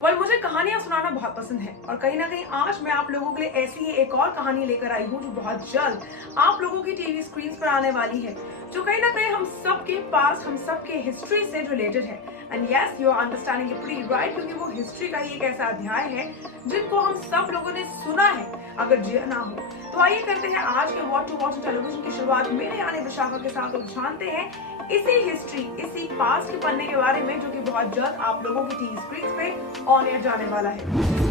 मुझे कहानियां सुनाना बहुत पसंद है और कहीं ना कहीं आज मैं आप लोगों के लिए ऐसी ही एक और कहानी लेकर आई हूँ जो बहुत जल्द आप लोगों की टीवी स्क्रीन पर आने वाली है, जो कहीं ना कहीं हम सबके पास, हम सबके हिस्ट्री से रिलेटेड है। And yes, you are understanding it pretty right, क्योंकि वो हिस्ट्री का ही एक ऐसा अध्याय है जिनको हम सब लोगों ने सुना है अगर जिया ना हो। तो आइए करते हैं आज के व्हाट टू वॉच टेलीविजन की शुरुआत मेरे यानी विशाखा के साथ और जानते हैं इसी हिस्ट्री, इसी पास्ट के पन्ने के बारे में जो कि बहुत जल्द आप लोगों की टीवी स्क्रीन पे ऑन एयर जाने वाला है।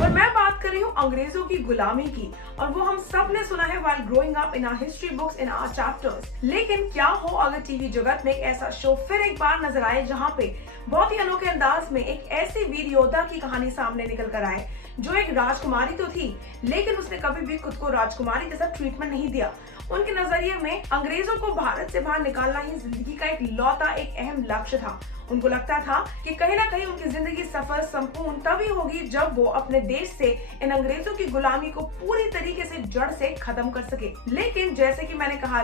और मैं बात कर रही हूँ अंग्रेजों की गुलामी की, और वो हम सब ने सुना है while growing up in our history books, in our chapters. लेकिन क्या हो अगर टीवी जगत में एक ऐसा शो फिर एक बार नजर आए जहाँ पे बहुत ही अनोखे अंदाज में एक ऐसी वीर योद्धा की कहानी सामने निकल कर आए जो एक राजकुमारी तो थी, लेकिन उसने कभी भी खुद को राजकुमारी जैसा ट्रीटमेंट नहीं दिया। उनके नजरिए में अंग्रेजों को भारत से बाहर निकालना ही जिंदगी का एक लौता, एक अहम लक्ष्य था। उनको लगता था कि कहीं ना कहीं उनकी जिंदगी सफल संपूर्ण तभी होगी जब वो अपने देश से इन अंग्रेजों की गुलामी को पूरी तरीके से जड़ से खत्म कर सके। लेकिन जैसे कि मैंने कहा,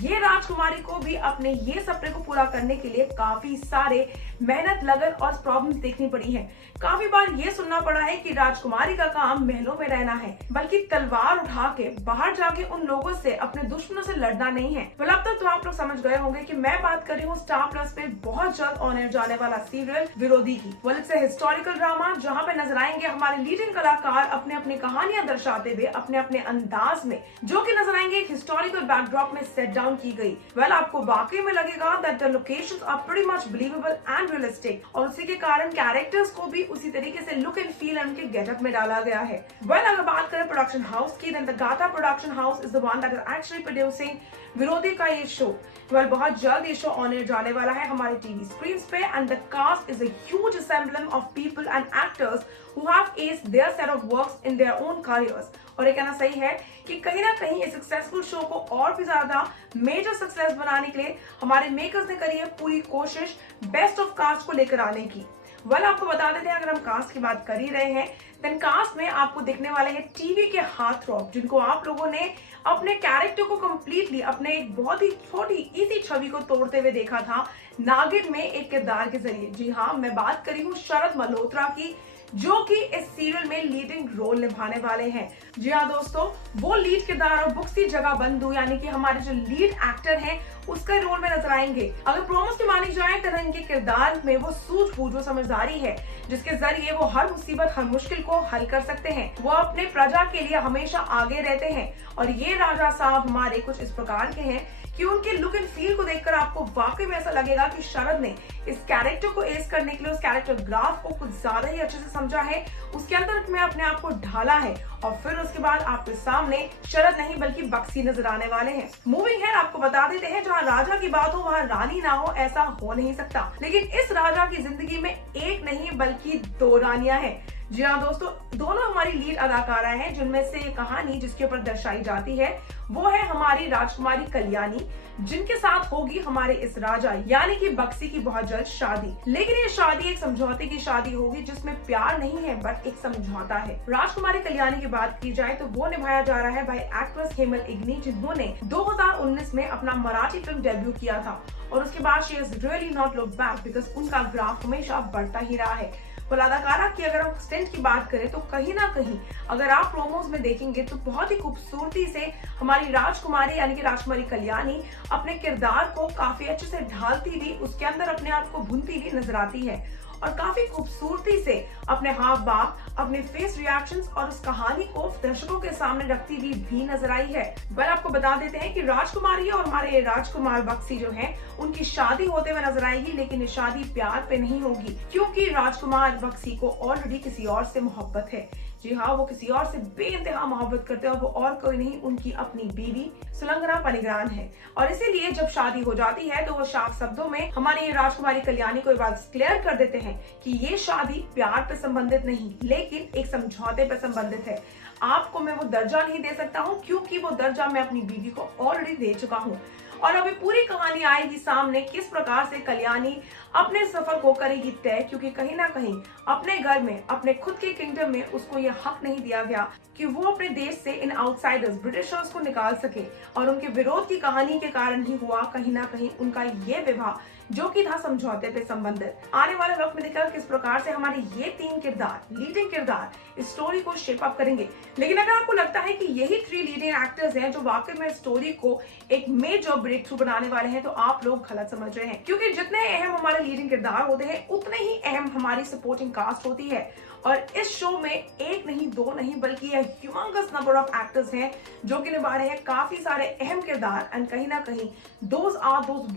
ये राजकुमारी को भी अपने ये सपने को पूरा करने के लिए काफी सारे मेहनत, लगन और प्रॉब्लम्स देखनी पड़ी है। काफी बार ये सुनना पड़ा है कि राजकुमारी का काम महलों में रहना है, बल्कि तलवार उठा के बाहर जाके उन लोगों से, अपने दुश्मनों से लड़ना नहीं है। अब तक तो आप लोग समझ गए होंगे कि मैं बात कर रही हूँ स्टार प्लस पे बहुत जल्द ऑन एयर जाने वाला सीरियल विरोधी की। इट्स अ हिस्टोरिकल ड्रामा जहाँ पे नजर आएंगे हमारे लीडिंग कलाकार अपने अपने कहानियां दर्शाते हुए अपने अपने अंदाज में, जो कि नजर आएंगे एक हिस्टोरिकल बैकड्रॉप में सेट डाउन की गई। आपको वाकई में लगेगा that the locations are pretty much believable and realistic, और उसी के कारण कैरेक्टर्स को भी उसी तरीके से लुक एंड फील एंड उनके गेटअप में डाला गया है। अगर बात करें प्रोडक्शन हाउस की, देन द गाथा production house is the one that is actually producing विरोधी का ये शो। बहुत जल्द ये शो ऑन एयर जाने वाला है हमारे टीवी स्क्रीन पे, and the cast is a huge assembly of people and actors who have aced their set of works in their own careers। और ये कहना सही है कि कहीं ना कहीं इस सक्सेसफुल शो को और भी ज्यादा मेजर सक्सेस बनाने के लिए हमारे मेकर्स ने करी है पूरी कोशिश बेस्ट ऑफ कास्ट को लेकर आने की। आपको बता देते हैं, अगर हम कास्ट की बात कर ही रहे हैं, देन कास्ट में आपको दिखने वाले हैं टीवी के हार्टथ्रॉब, जिनको आप लोगों ने अपने कैरेक्टर को कंप्लीटली अपने एक बहुत ही छोटी इसी छवि को तोड़ते हुए देखा था नागिन में एक किरदार के जरिए। जी हाँ, मैं बात करी हूँ शरद मल्होत्रा की, जो कि इस सीरियल में लीडिंग रोल निभाने वाले हैं। जी हाँ दोस्तों, वो लीड किरदार और बुक्सी जगह बंधु यानी कि हमारे जो लीड एक्टर हैं उसके रोल में नजर आएंगे। अगर प्रोमोस की मानी जाए तो इनके किरदार में वो सूझबूझ, वो समझदारी है जिसके जरिए वो हर मुसीबत, हर मुश्किल को हल कर सकते हैं। वो अपने प्रजा के लिए हमेशा आगे रहते हैं, और ये राजा साहब हमारे कुछ इस प्रकार के हैं कि उनके लुक एंड फील को देखकर आपको वाकई में ऐसा लगेगा कि शरद ने इस कैरेक्टर को एस करने के लिए उस कैरेक्टर ग्राफ को कुछ ज्यादा ही अच्छे से समझा है, उसके अंदर में अपने आप को ढाला है, और फिर उसके बाद आपके सामने शरद नहीं बल्कि बक्सी नजर आने वाले हैं। मूविंग है, आपको बता देते हैं, जहाँ राजा की बात हो वहाँ रानी ना हो, ऐसा हो नहीं सकता। लेकिन इस राजा की जिंदगी में एक नहीं बल्कि दो रानियां हैं। जी हाँ दोस्तों, दोनों हमारी लीड अदाकारा हैं, जिनमें से ये कहानी जिसके ऊपर दर्शाई जाती है वो है हमारी राजकुमारी कल्याणी, जिनके साथ होगी हमारे इस राजा यानी कि बक्सी की बहुत जल्द शादी। लेकिन ये शादी एक समझौते की शादी होगी जिसमें प्यार नहीं है बट एक समझौता है। राजकुमारी कल्याणी की बात की जाए तो वो निभाया जा रहा है बाय एक्ट्रेस हेमल इग्नी, जिन्होंने 2019 में अपना मराठी फिल्म डेब्यू किया था, और उसके बाद she is really not look back because उनका ग्राफ हमेशा बढ़ता ही रहा है। अदाकारा की अगर हम स्टेंट की बात करें तो कहीं ना कहीं अगर आप प्रोमोज में देखेंगे तो बहुत ही खूबसूरती से हमारी राजकुमारी यानी कि राजकुमारी कल्याणी अपने किरदार को काफी अच्छे से ढालती हुई, उसके अंदर अपने आप को भुनती हुई नजर आती है, और काफी खूबसूरती से अपने हाव भाव, अपने फेस रिएक्शंस और उस कहानी को दर्शकों के सामने रखती हुई भी नजर आई है। आपको बता देते हैं कि राजकुमारी और हमारे राजकुमार बक्सी जो हैं, उनकी शादी होते हुए नजर आएगी, लेकिन ये शादी प्यार पे नहीं होगी, क्योंकि राजकुमार बक्सी को ऑलरेडी किसी और से मोहब्बत है। जी हाँ, वो किसी और से बेइंतहा मोहब्बत करते हैं, और वो और कोई नहीं, उनकी अपनी बीवी सुलंगना पनिग्रान है। और इसीलिए जब शादी हो जाती है तो वो साफ शब्दों में हमारी राजकुमारी कल्याणी को ये बात क्लियर कर देते हैं कि ये शादी प्यार पे संबंधित नहीं, लेकिन एक समझौते पे संबंधित है। आपको मैं वो दर्जा नहीं दे सकता हूँ, क्योंकि वो दर्जा मैं अपनी बीवी को ऑलरेडी दे चुका हूँ। और अभी पूरी कहानी आएगी सामने किस प्रकार से कल्याणी अपने सफर को करेगी तय, क्योंकि कहीं ना कहीं अपने घर में, अपने खुद के किंगडम में उसको ये हक नहीं दिया गया कि वो अपने देश से इन आउटसाइडर्स ब्रिटिशर्स को निकाल सके, और उनके विरोध की कहानी के कारण ही हुआ कहीं ना कहीं उनका ये विवाह, जो कि था समझौते पे संबंधित। आने वाले वक्त में देखकर किस प्रकार से हमारे ये 3 किरदार, लीडिंग किरदार, इस स्टोरी को शेप अप करेंगे। लेकिन अगर आपको लगता है कि यही 3 लीडिंग एक्टर्स हैं जो वाकई में स्टोरी को एक मेजर ब्रेक थ्रू बनाने वाले हैं, तो आप लोग गलत समझ रहे हैं। क्योंकि जितने अहम हमारे लीडिंग किरदार होते हैं, उतने ही अहम हमारी सपोर्टिंग कास्ट होती है। और इस शो में 1 नहीं 2 नहीं बल्कि ह्यूमंगस नंबर ऑफ एक्टर्स हैं जो कि निभा रहे हैं काफी सारे अहम किरदार। एंड कहीं ना कहीं दोज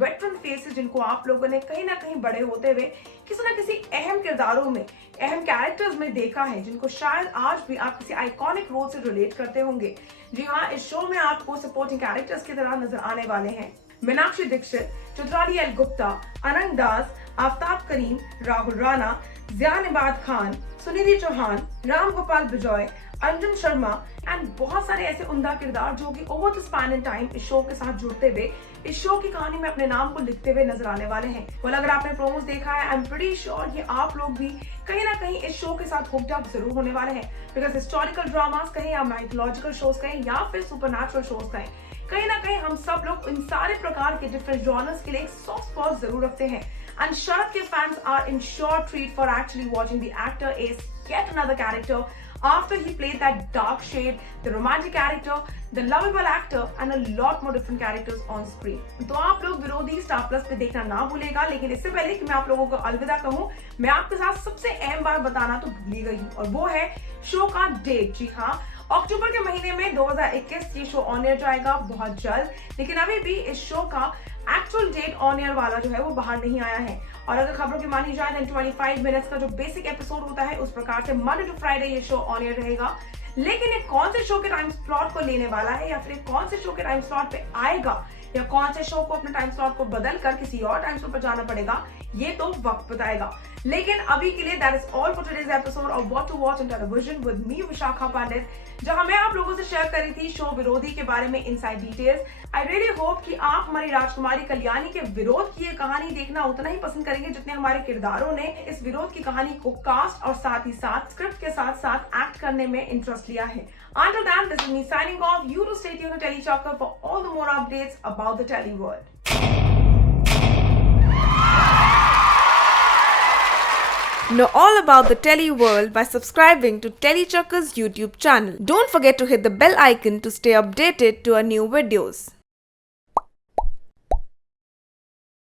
वेटरन फेसेस जिनको आप लोगों ने कहीं ना कहीं बड़े होते हुए किसी ना किसी अहम किरदारों में, अहम कैरेक्टर्स में देखा है, जिनको शायद आज भी आप किसी आइकॉनिक रोल से रिलेट करते होंगे। जी हाँ, इस शो में आपको सपोर्टिंग कैरेक्टर्स की तरह नजर आने वाले हैं मीनाक्षी दीक्षित, चित्राली एल गुप्ता, अनंत दास, आफ्ताब करीम, राहुल राणा, ज़ियान इबाद खान, सुनिधि चौहान, राम गोपाल बिजॉय, अंजुम शर्मा एंड बहुत सारे ऐसे उम्दा किरदार जो कि over the span in time इस शो के साथ जुड़ते हुए इस शो की कहानी में अपने नाम को लिखते हुए नजर आने वाले हैं। well, अगर आपने प्रोमोस देखा है, आई एम प्रीटी श्योर कि आप लोग भी कहीं ना कहीं इस शो के साथ हुक्ड अप जरूर होने वाले हैं। बिकॉज हिस्टोरिकल ड्रामास कहें या माइथोलॉजिकल शोज कहें या फिर सुपरनैचुरल शोज कहें, कहीं ना कहीं हम सब लोग इन सारे प्रकार के डिफरेंट जॉनर्स के लिए एक सॉफ्ट स्पॉट जरूर रखते हैं। And शरद के fans are in sure treat for actually watching the actor ace yet another character after he played that dark shade, the romantic character, the lovable actor and a lot more different characters on screen. तो आप लोग विरोधी star plus पे देखना ना भूलेगा। लेकिन इससे पहले कि मैं आप लोगों को अलविदा कहूँ, मैं आपके साथ सबसे अहम बात बताना तो भूल ही गई हूँ, और वो है शो का डेट। जी हाँ, अक्टूबर के महीने में 2021 ये शो ऑन एयर जाएगा बहुत जल्द। लेकिन अभी भी इस शो का एक्चुअल डेट ऑन एयर वाला जो है वो बाहर नहीं आया है। और अगर खबरों की मानी जाए तो 25 मिनट्स का जो बेसिक एपिसोड होता है, उस प्रकार से मंडे टू फ्राइडे ये शो ऑन एयर रहेगा। लेकिन ये कौन से शो के टाइम स्लॉट को लेने वाला है, या फिर कौन से शो के टाइम स्लॉट पे आएगा, या कौन से शो को अपने टाइम स्लॉट को बदल कर किसी और टाइम स्लॉट पर जाना पड़ेगा, ये तो वक्त बताएगा। लेकिन अभी के लिए that is all for today's episode of what to watch in television with me Vishakha Pandit, जहां मैं आप लोगों से शेयर कर रही थी शो विरोधी के बारे में inside details. I really hope कि आप हमारी राजकुमारी कल्याणी के विरोध की ये कहानी देखना उतना ही पसंद करेंगे जितने हमारे किरदारों ने इस विरोध की कहानी को कास्ट और साथ ही साथ स्क्रिप्ट के साथ साथ एक्ट करने में इंटरेस्ट लिया है। Until then, this is me signing off. You to stay tuned to Telechocker for all the more updates about the Tele world. Know all about the Tele world by subscribing to Telechocker's YouTube channel. Don't forget to hit the bell icon to stay updated to our new videos.